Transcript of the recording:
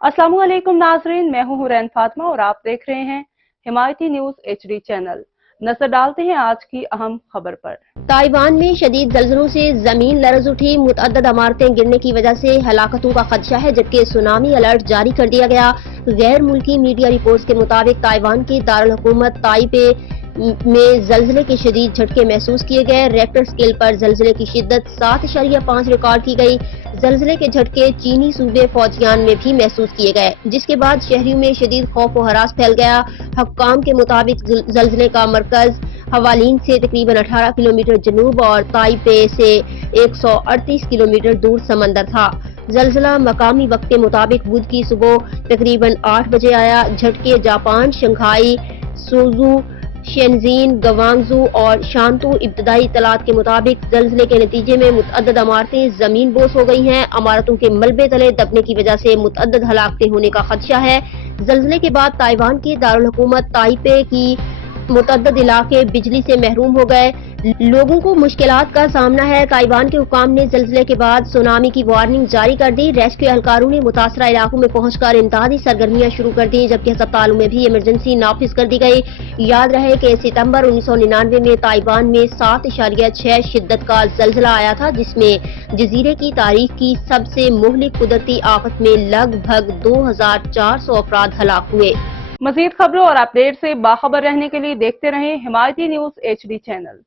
अस्सलाम वालेकुम नाजरीन, मैं हूं हुरैन फातिमा और आप देख रहे हैं हिमायती न्यूज HD चैनल। नजर डालते हैं आज की अहम खबर पर। ताइवान में शदीद जल्जलों से जमीन लरज उठी, मुतअद्दद इमारतें गिरने की वजह से हलाकतों का खदशा है, जबकि सुनामी अलर्ट जारी कर दिया गया। गैर मुल्की मीडिया रिपोर्ट्स के मुताबिक ताइवान की दारुल हुकूमत ताइपे में जल्जले के शदीद झटके महसूस किए गए। रेक्टर स्केल पर जल्जले की शिद्दत 7.5 रिकॉर्ड की गई। जल्जले के झटके चीनी सूबे फौजियान में भी महसूस किए गए, जिसके बाद शहरियों में शदीद खौफ व हरास फैल गया। हुक्काम के मुताबिक जल्जले का मरकज हवालीन से तकरीबन 18 किलोमीटर जनूब और ताइपे से 138 किलोमीटर दूर समंदर था। जल्जला मकामी वक्त के मुताबिक बुध की सुबह तकरीबन 8 बजे आया। झटके जापान, शंघाई, सुजू, शेनजीन, गवांगजू और शांतु। इब्तदाई इत्तलात के मुताबिक जल्जले के नतीजे में मुतअद्दद इमारतें जमीन बोस हो गई हैं। इमारतों के मलबे तले दबने की वजह से मुतअद्दद हलाकतें होने का खदशा है। जल्जले के बाद ताइवान की दारुल हुकूमत ताइपे की मुतअद्दद इलाके बिजली से महरूम हो गए। लोगों को मुश्किलात का सामना है। ताइवान के हुकाम ने जल्जले के बाद सुनामी की वार्निंग जारी कर दी। रेस्क्यू एहलकारों ने मुतासरा इलाकों में पहुंचकर इमदादी सरगर्मियां शुरू कर दी, जबकि अस्पतालों में भी इमरजेंसी नाफिज कर दी गई। याद रहे कि सितंबर 1999 में ताइवान में 7.6 शिद्दत का जल्जला आया था, जिसमें जजीरे की तारीख की सबसे मुहलिक कुदरती आफत में लगभग 2400 अफराद हलाक हुए। मजीद खबरों और अपडेट से बाखबर रहने के लिए देखते रहें हिमायती न्यूज HD चैनल।